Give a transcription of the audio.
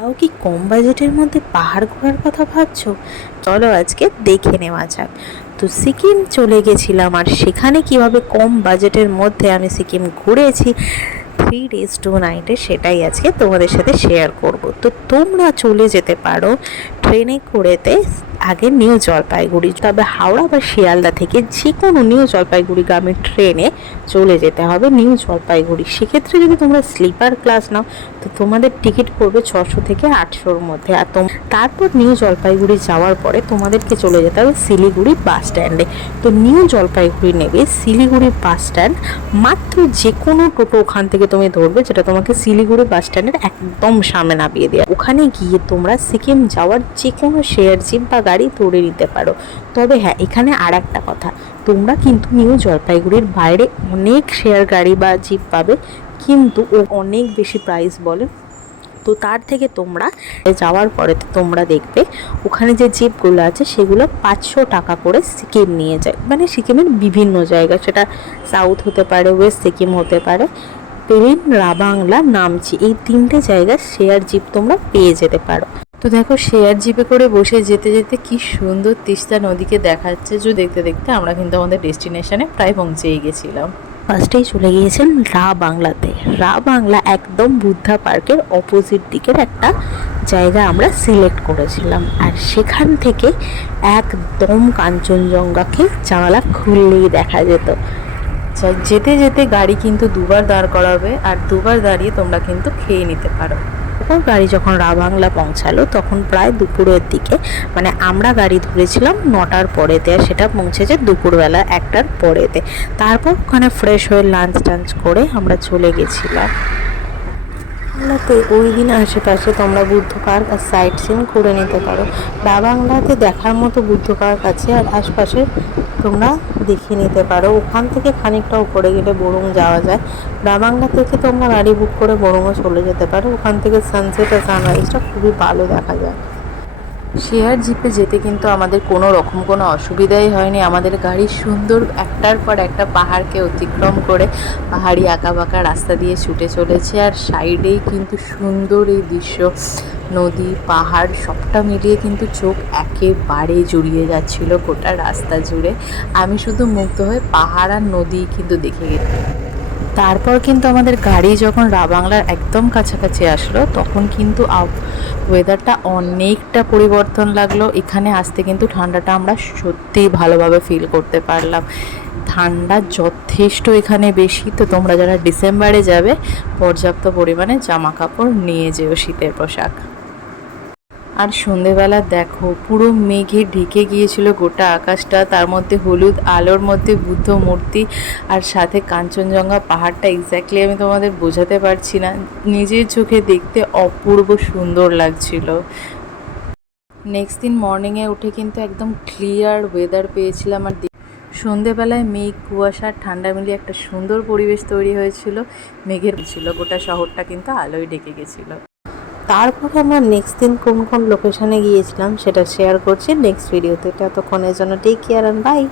তাও কি কম বাজেটের মধ্যে পাহাড় ঘোরার কথা ভাবছো? চলো আজকে দেখে নেওয়া যাক। তো সিকিম চলে গেছিলাম, আর সেখানে কিভাবে কম বাজেটের মধ্যে আমি সিকিম ঘুরেছি 3 days 2 night, সেটাই আজকে তোমাদের সাথে শেয়ার করব। তো তোমরা চলে যেতে পারো ট্রেনে করেতে আগে নিউ জলপাইগুড়ি, তবে হাওড়া বা শিয়ালদা থেকে যে কোনো নিউ জলপাইগুড়িগামী ট্রেনে চলে যেতে হবে নিউ জলপাইগুড়ি। সেক্ষেত্রে যদি তোমরা স্লিপার ক্লাস নাও তো তোমাদের টিকিট পড়বে 600 থেকে 800-র মধ্যে। আর তারপর নিউ জলপাইগুড়ি যাওয়ার পরে তোমাদেরকে চলে যেতে হবে শিলিগুড়ি বাস স্ট্যান্ডে। তো নিউ জলপাইগুড়ি নেবে শিলিগুড়ি বাস স্ট্যান্ড, মাত্র যে কোনো টোটো ওখান থেকে তুমি ধরবে, যেটা তোমাকে শিলিগুড়ি বাস স্ট্যান্ডের একদম সামনে নামিয়ে দেয়। ওখানে গিয়ে তোমরা সিকিম যাওয়ার যে কোনো শেয়ার জিপ বা গাড়ি ধরে নিতে পারো। তবে হ্যাঁ, এখানে আর একটা কথা, তোমরা কিন্তু নিউ জলপাইগুড়ির বাইরে অনেক শেয়ার গাড়ি বা জিপ পাবে, কিন্তু ও অনেক বেশি প্রাইস বলে। তো তার থেকে তোমরা যাওয়ার পরে তোমরা দেখবে ওখানে যে জিপগুলো আছে সেগুলো 500 টাকা করে সিকিম নিয়ে যায়, মানে সিকিমের বিভিন্ন জায়গা, সেটা সাউথ হতে পারে, ওয়েস্ট সিকিম হতে পারে, পেরিন, রাবাংলা, নামচি, এই 3টে জায়গায় শেয়ার জিপ তোমরা পেয়ে যেতে পারো। তো দেখো, শেয়ার জিপে করে বসে যেতে যেতে কি সুন্দর তিস্তা নদীকে দেখাচ্ছে, যে দেখতে দেখতে আমরা কিন্তু আমাদের ডেস্টিনেশনে প্রায় পৌঁছেই গেছিলাম। ফার্স্টেই চলে গিয়েছিলাম বাংলাতে। বাংলা একদম বুদ্ধা পার্কের অপোজিট দিকের একটা জায়গা আমরা সিলেক্ট করেছিলাম, আর সেখান থেকে একদম কাঞ্চনজঙ্ঘাকে জানালা খুললেই দেখা যেত। যেতে যেতে গাড়ি কিন্তু দুবার দাঁড় করাবে, আর দুবার দাঁড়িয়ে তোমরা কিন্তু খেয়ে নিতে পারো। তারপর গাড়ি যখন বাংলা পৌঁছালো তখন প্রায় দুপুরের দিকে, মানে আমরা গাড়ি ধরেছিলাম 9টার পরেতে, আর সেটা পৌঁছেছে দুপুরবেলা 1টার পরেতে। তারপর ওখানে ফ্রেশ হয়ে লাঞ্চ টাঞ্চ করে আমরা চলে গেছিলাম। বাংলাতে ওই দিন আশেপাশে তোমরা বুদ্ধ পার্ক আর সাইট সিন করে নিতে পারো। বাংলাতে দেখার মতো বুদ্ধ পার্ক আছে, আর আশপাশে তোমরা দেখে নিতে পারো। ওখান থেকে খানিকটা উপরে গেলে বরুং যাওয়া যায়। বাংলা থেকে তোমরা গাড়ি বুক করে বরুংও চলে যেতে পারো, ওখান থেকে সানসেট আর সানরাইজটা খুবই ভালো দেখা যায়। শেয়ার জিপে যেতে কিন্তু আমাদের কোনো রকম কোনো অসুবিধাই হয়নি। আমাদের গাড়ি সুন্দর একটার পর একটা পাহাড়কে অতিক্রম করে পাহাড়ি আঁকাবাঁকা রাস্তা দিয়ে ছুটে চলেছে, আর সাইডেই কিন্তু সুন্দর এই দৃশ্য, নদী পাহাড় সবটা মিলিয়ে কিন্তু চোখ একেবারে জুড়িয়ে যাচ্ছিল গোটা রাস্তা জুড়ে। আমি শুধু মুগ্ধ হয়ে পাহাড় আর নদী কিন্তু দেখে গেছি। তারপর কিন্তু আমাদের গাড়ি যখন বাংলার একদম কাছাকাছি আসলো তখন কিন্তু ওয়েদারটা অনেকটা পরিবর্তন লাগলো। এখানে আসতে কিন্তু ঠান্ডাটা আমরা সত্যিই ভালোভাবে ফিল করতে পারলাম। ঠান্ডা যথেষ্ট এখানে বেশি, তো তোমরা যারা ডিসেম্বরে যাবে পর্যাপ্ত পরিমাণে জামা কাপড় নিয়ে যেও, শীতের পোশাক। আর সন্ধেবেলা দেখো পুরো মেঘে ঢেকে গিয়েছিল গোটা আকাশটা, তার মধ্যে হলুদ আলোর মধ্যে বুদ্ধ মূর্তি, আর সাথে কাঞ্চনজঙ্ঘা পাহাড়টা এক্স্যাক্টলি আমি তোমাদের বোঝাতে পারছি না, নিজের চোখে দেখতে অপূর্ব সুন্দর লাগছিল। নেক্সট দিন মর্নিংয়ে উঠে কিন্তু একদম ক্লিয়ার ওয়েদার পেয়েছিলাম, আর সন্ধেবেলায় মেঘ কুয়াশা ঠান্ডা মিলিয়ে একটা সুন্দর পরিবেশ তৈরি হয়েছিল। মেঘের ছিল গোটা শহরটা কিন্তু আলোয় ঢেকে গেছিলো। তারপরে আমরা নেক্সট দিন কোন কোন লোকেশনে গিয়েছিলাম সেটা শেয়ার করছি নেক্সট ভিডিওতে। ততক্ষণের জন্য টেক কেয়ার অ্যান্ড বাই।